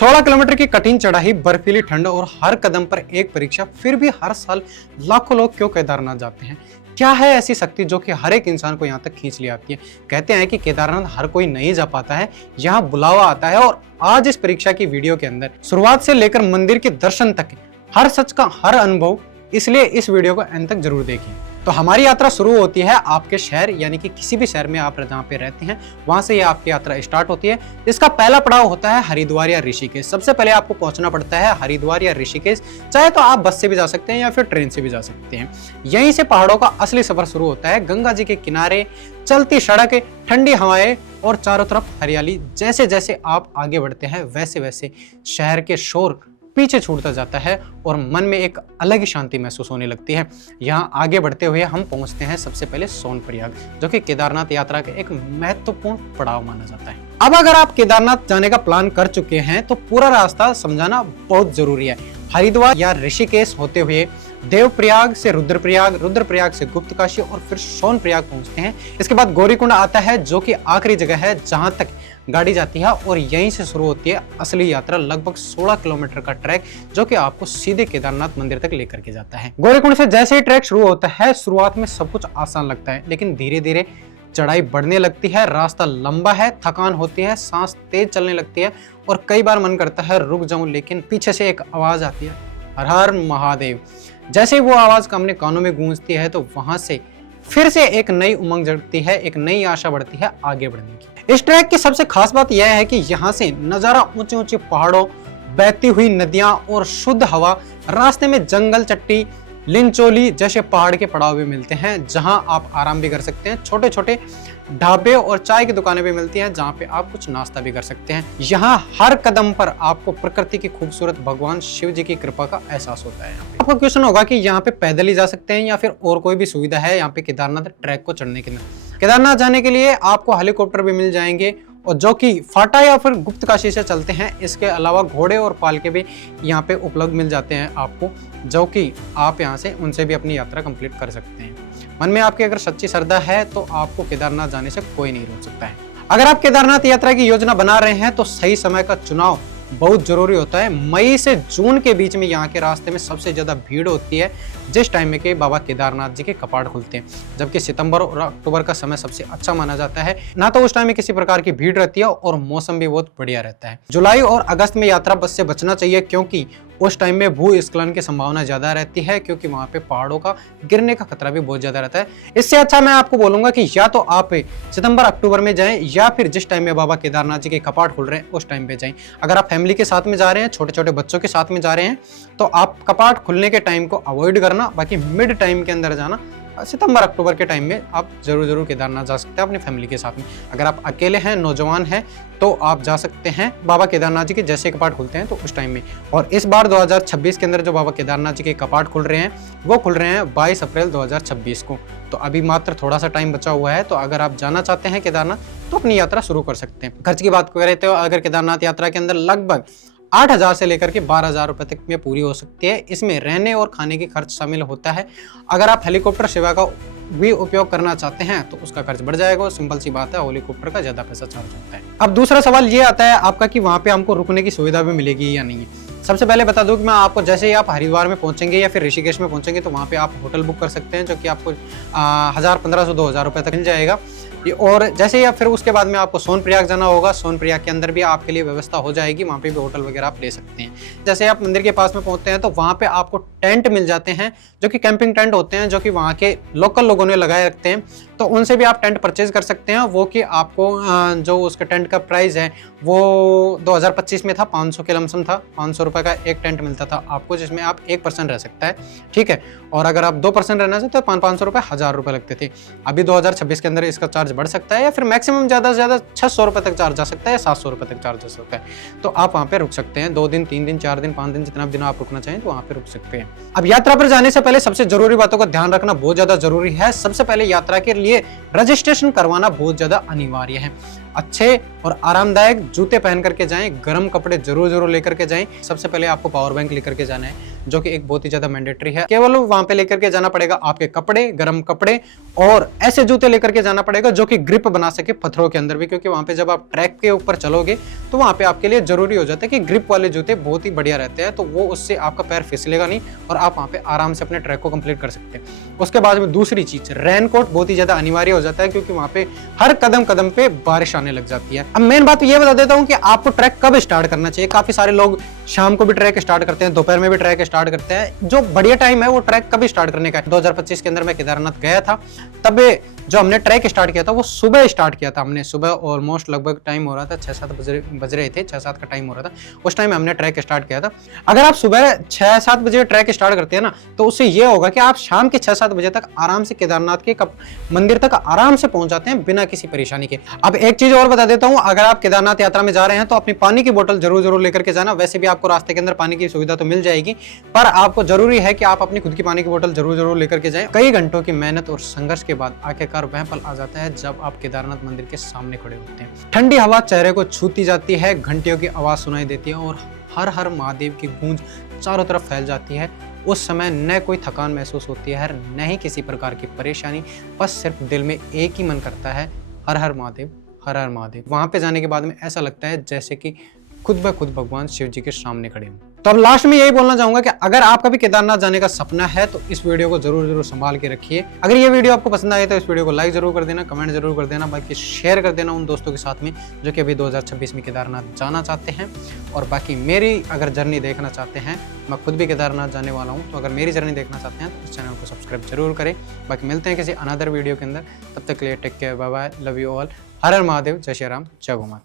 16 kilometre की कठिन चढ़ाई, बर्फीली ठंड और हर कदम पर एक परीक्षा, फिर भी हर साल लाखों लोग क्यों केदारनाथ जाते हैं? क्या है ऐसी शक्ति जो कि हर एक इंसान को यहाँ तक खींच ले आती है? कहते हैं कि केदारनाथ हर कोई नहीं जा पाता है, यहाँ बुलावा आता है। और आज इस परीक्षा की वीडियो के अंदर शुरुआत से लेकर मंदिर के दर्शन तक हर सच का हर अनुभव, इसलिए इस वीडियो को अंत तक जरूर देखिए। तो हमारी यात्रा शुरू होती है आपके शहर, यानी कि किसी भी शहर में आप जहाँ पे रहते हैं वहां से ये आपकी यात्रा स्टार्ट होती है। इसका पहला पड़ाव होता है हरिद्वार या ऋषिकेश। सबसे पहले आपको पहुंचना पड़ता है हरिद्वार या ऋषिकेश। चाहे तो आप बस से भी जा सकते हैं या फिर ट्रेन से भी जा सकते हैं। यहीं से पहाड़ों का असली सफर शुरू होता है। गंगा जी के किनारे चलती सड़क, ठंडी हवाएं और चारों तरफ हरियाली। जैसे जैसे आप आगे बढ़ते हैं वैसे वैसे शहर के शोर पीछे छूटता जाता है और मन में एक अलग ही शांति महसूस होने लगती है। यहाँ आगे बढ़ते हुए हम पहुंचते हैं सबसे पहले सोनप्रयाग, जो कि केदारनाथ यात्रा का एक महत्वपूर्ण पड़ाव माना जाता है। अब अगर आप केदारनाथ जाने का प्लान कर चुके हैं तो पूरा रास्ता समझाना बहुत जरूरी है। हरिद्वार या ऋषिकेश होते हुए देवप्रयाग से रुद्रप्रयाग, रुद्रप्रयाग से गुप्तकाशी और फिर सोनप्रयाग पहुंचते हैं। इसके बाद गौरीकुंड आता है, जो कि आखिरी जगह है जहां तक गाड़ी जाती है और यहीं से शुरू होती है असली यात्रा। लगभग 16 किलोमीटर का ट्रैक जो कि आपको सीधे केदारनाथ मंदिर तक लेकर के जाता है। गौरीकुंड से जैसे ही ट्रैक शुरू होता है, शुरुआत में सब कुछ आसान लगता है, लेकिन धीरे धीरे चढ़ाई बढ़ने लगती है। रास्ता लंबा है, थकान होती है, सांस तेज चलने लगती है और कई बार मन करता है रुक जाऊं, लेकिन पीछे से एक आवाज आती है, हर हर महादेव। जैसे वो आवाज अपने कानों में गूंजती है तो वहां से फिर से एक नई उमंग जगती है, एक नई आशा बढ़ती है आगे बढ़ने की। इस ट्रैक की सबसे खास बात यह है कि यहाँ से नजारा ऊंचे ऊंचे पहाड़ों, बहती हुई नदियां और शुद्ध हवा। रास्ते में जंगल, चट्टी, लिंचोली जैसे पहाड़ के पड़ाव भी मिलते हैं, जहां आप आराम भी कर सकते हैं। छोटे छोटे ढाबे और चाय की दुकानें भी मिलती हैं, जहां पे आप कुछ नाश्ता भी कर सकते हैं। यहाँ हर कदम पर आपको प्रकृति की खूबसूरत, भगवान शिव जी की कृपा का एहसास होता है। आपको क्वेश्चन होगा कि यहाँ पे पैदल ही जा सकते हैं या फिर और कोई भी सुविधा है यहाँ पे केदारनाथ ट्रैक को चढ़ने के लिए? केदारनाथ जाने के लिए आपको हेलीकॉप्टर भी मिल जाएंगे, और जो कि फाटा या फिर गुप्तकाशी से चलते हैं। इसके अलावा घोड़े और पालके भी यहाँ पे उपलब्ध मिल जाते हैं आपको, जो कि आप यहाँ से उनसे भी अपनी यात्रा कंप्लीट कर सकते हैं। मन में आपकी अगर सच्ची श्रद्धा है तो आपको केदारनाथ जाने से कोई नहीं रोक सकता है। अगर आप केदारनाथ यात्रा की योजना बना रहे हैं तो सही समय का चुनाव बहुत जरूरी होता है। मई से जून के बीच में यहाँ के रास्ते में सबसे ज्यादा भीड़ होती है, जिस टाइम में के बाबा केदारनाथ जी के कपाट खुलते हैं। जबकि सितंबर और अक्टूबर का समय सबसे अच्छा माना जाता है, ना तो उस टाइम में किसी प्रकार की भीड़ रहती है और मौसम भी बहुत बढ़िया रहता है। जुलाई और अगस्त में यात्रा बस से बचना चाहिए, क्योंकि उस टाइम में भूस्खलन की संभावना ज्यादा रहती है, क्योंकि वहां पे पहाड़ों का गिरने का खतरा भी बहुत ज्यादा रहता है। इससे अच्छा मैं आपको बोलूंगा कि या तो आप सितंबर अक्टूबर में जाएं या फिर जिस टाइम में बाबा केदारनाथ जी के कपाट खुल रहे हैं उस टाइम पे जाएं। अगर आप फैमिली के साथ में जा रहे हैं, छोटे छोटे बच्चों के साथ में जा रहे हैं, तो आप कपाट खुलने के टाइम को अवॉइड करना, बाकी मिड टाइम के अंदर जाना। सितंबर अक्टूबर के टाइम में आप जरूर केदारनाथ जा सकते हैं अपनी फैमिली के साथ में। अगर आप अकेले हैं, नौजवान हैं, तो आप जा सकते हैं बाबा केदारनाथ जी के जैसे कपाट खुलते हैं तो उस टाइम में। और इस बार 2026 के अंदर जो बाबा केदारनाथ जी के कपाट खुल रहे हैं वो खुल रहे हैं 22 अप्रैल 2026 को। तो अभी मात्र थोड़ा सा टाइम बचा हुआ है, तो अगर आप जाना चाहते हैं केदारनाथ तो अपनी यात्रा शुरू कर सकते हैं। खर्च की बात करें तो अगर केदारनाथ यात्रा के अंदर लगभग 8,000 से लेकर के 12,000 रुपए तक में पूरी हो सकती है। इसमें रहने और खाने की खर्च शामिल होता है। अगर आप हेलीकॉप्टर सेवा का भी उपयोग करना चाहते हैं तो उसका खर्च बढ़ जाएगा। सिंपल सी बात है, हेलीकॉप्टर का ज्यादा पैसा चार्ज होता है। अब दूसरा सवाल ये आता है आपका कि वहां पे हमको रुकने की सुविधा भी मिलेगी या नहीं है। सबसे पहले बता दूं कि मैं आपको, जैसे ही आप हरिद्वार में पहुंचेंगे या फिर ऋषिकेश में पहुंचेंगे तो वहां पे आप होटल बुक कर सकते हैं, जो कि आपको 1,000, 1,500, 2,000 रुपए तक मिल जाएगा। और जैसे ही आप फिर उसके बाद में आपको सोनप्रयाग जाना होगा, सोनप्रयाग के अंदर भी आपके लिए व्यवस्था हो जाएगी, वहाँ पे भी होटल वगैरह आप ले सकते हैं। जैसे आप मंदिर के पास में पहुंचते हैं तो वहाँ पे आपको टेंट मिल जाते हैं, जो कि कैंपिंग टेंट होते हैं, जो कि वहाँ के लोकल लोगों ने लगाए रखते हैं। तो उनसे भी आप टेंट परचेज कर सकते हैं। वो कि आपको जो उसके टेंट का प्राइस है वो 2025 में था 500 के लमसम था। 500 रुपए का एक टेंट मिलता था आपको, जिसमें आप 1 पर्सन रह सकता है, ठीक है। और अगर आप 2 पर्सन रहना चाहते तो 500 रुपए, 1,000 रुपए लगते थे। अभी 2026 के अंदर इसका चार्ज बढ़ सकता है, या फिर मैक्सिमम ज्यादा से ज्यादा 600 रुपए तक चार्ज जा सकता है या 700 रुपए तक चार्ज जा सकता है। तो आप वहाँ पे रुक सकते हैं 2 दिन, 3 दिन, 4 दिन, 5 दिन, जितना दिन आप रुकना चाहें तो वहाँ पे रुक सकते हैं। अब यात्रा पर जाने से पहले सबसे जरूरी बातों का ध्यान रखना बहुत ज्यादा जरूरी है। सबसे पहले यात्रा के लिए रजिस्ट्रेशन करवाना बहुत ज्यादा अनिवार्य है। अच्छे और आरामदायक जूते पहन करके जाएं, गर्म कपड़े जरूर लेकर के जाएं। सबसे पहले आपको पावर बैंक लेकर के जाना है, जो कि एक बहुत ही ज्यादा मैंडेटरी है। केवल वहां पे लेकर के जाना पड़ेगा आपके कपड़े, गर्म कपड़े, और ऐसे जूते लेकर के जाना पड़ेगा जो कि ग्रिप बना सके पत्थरों के अंदर भी, क्योंकि वहां पे जब आप ट्रैक के ऊपर चलोगे तो वहां पे आपके लिए जरूरी हो जाता है कि ग्रिप वाले जूते बहुत ही बढ़िया रहते हैं, तो वो उससे आपका पैर फिसलेगा नहीं और आप वहां पे आराम से अपने ट्रैक को कंप्लीट कर सकते हैं। उसके बाद में दूसरी चीज, रेनकोट बहुत ही ज्यादा अनिवार्य हो जाता है, क्योंकि वहां पे हर कदम कदम पे बारिश आने लग जाती है। अब मेन बात ये बता देता हूं कि आपको ट्रैक कब स्टार्ट करना चाहिए। काफी सारे लोग शाम को भी ट्रैक स्टार्ट करते हैं, दोपहर में भी ट्रैक स्टार्ट करते हैं। जो बढ़िया टाइम है वो ट्रैक कभी स्टार्ट करने का है। 2025 के अंदर मैं केदारनाथ गया था, तब जो हमने ट्रैक स्टार्ट किया था वो सुबह स्टार्ट किया था हमने। सुबह ऑलमोस्ट लगभग टाइम हो रहा था 6-7 बज रहे थे, 6-7 का टाइम हो रहा था। उस टाइम हमने ट्रैक स्टार्ट किया था। अगर आप सुबह 6-7 बजे ट्रैक स्टार्ट करते हैं ना, तो उससे ये होगा कि आप शाम के 6-7 बजे तक आराम से केदारनाथ के मंदिर तक आराम से पहुंच जाते हैं बिना किसी परेशानी के। अब एक चीज और बता देता हूं, अगर आप केदारनाथ यात्रा में जा रहे हैं तो अपनी पानी की बोतल जरूर लेकर के जाना। वैसे भी आपको रास्ते के अंदर पानी की सुविधा तो मिल जाएगी, पर आपको जरूरी है कि आप अपनी खुद की पानी की बोतल जरूर लेकर के जाएं। कई घंटों की मेहनत और संघर्ष के बाद आखिरकार वह पल आ जाता है जब आप केदारनाथ मंदिर के सामने खड़े होते हैं। ठंडी हवा चेहरे को छूती जाती है, घंटियों की आवाज सुनाई देती है और हर हर महादेव की गूंज चारों तरफ फैल जाती है। उस समय न कोई थकान महसूस होती है, न ही किसी प्रकार की परेशानी, बस सिर्फ दिल में एक ही मन करता है, हर हर महादेव, हर हर महादेव। वहां पे जाने के बाद में ऐसा लगता है जैसे कि खुद ब खुद भगवान शिव जी के सामने खड़े हों। तो अब लास्ट में यही बोलना चाहूंगा कि अगर आपका भी केदारनाथ जाने का सपना है तो इस वीडियो को जरूर संभाल के रखिए। अगर ये वीडियो आपको पसंद आए तो इस वीडियो को लाइक जरूर कर देना, कमेंट जरूर कर देना, बाकी शेयर कर देना उन दोस्तों के साथ में जो कि अभी 2026 में केदारनाथ जाना चाहते हैं। और बाकी मेरी अगर जर्नी देखना चाहते हैं, मैं खुद भी केदारनाथ जाने वाला हूँ, तो अगर मेरी जर्नी देखना चाहते हैं तो इस चैनल को सब्सक्राइब जरूर करें। बाकी मिलते हैं किसी अनदर वीडियो के अंदर, तब तक के लिए take care, bye bye, love you all, हर हर महादेव, जय श्री राम, जय गौ माता।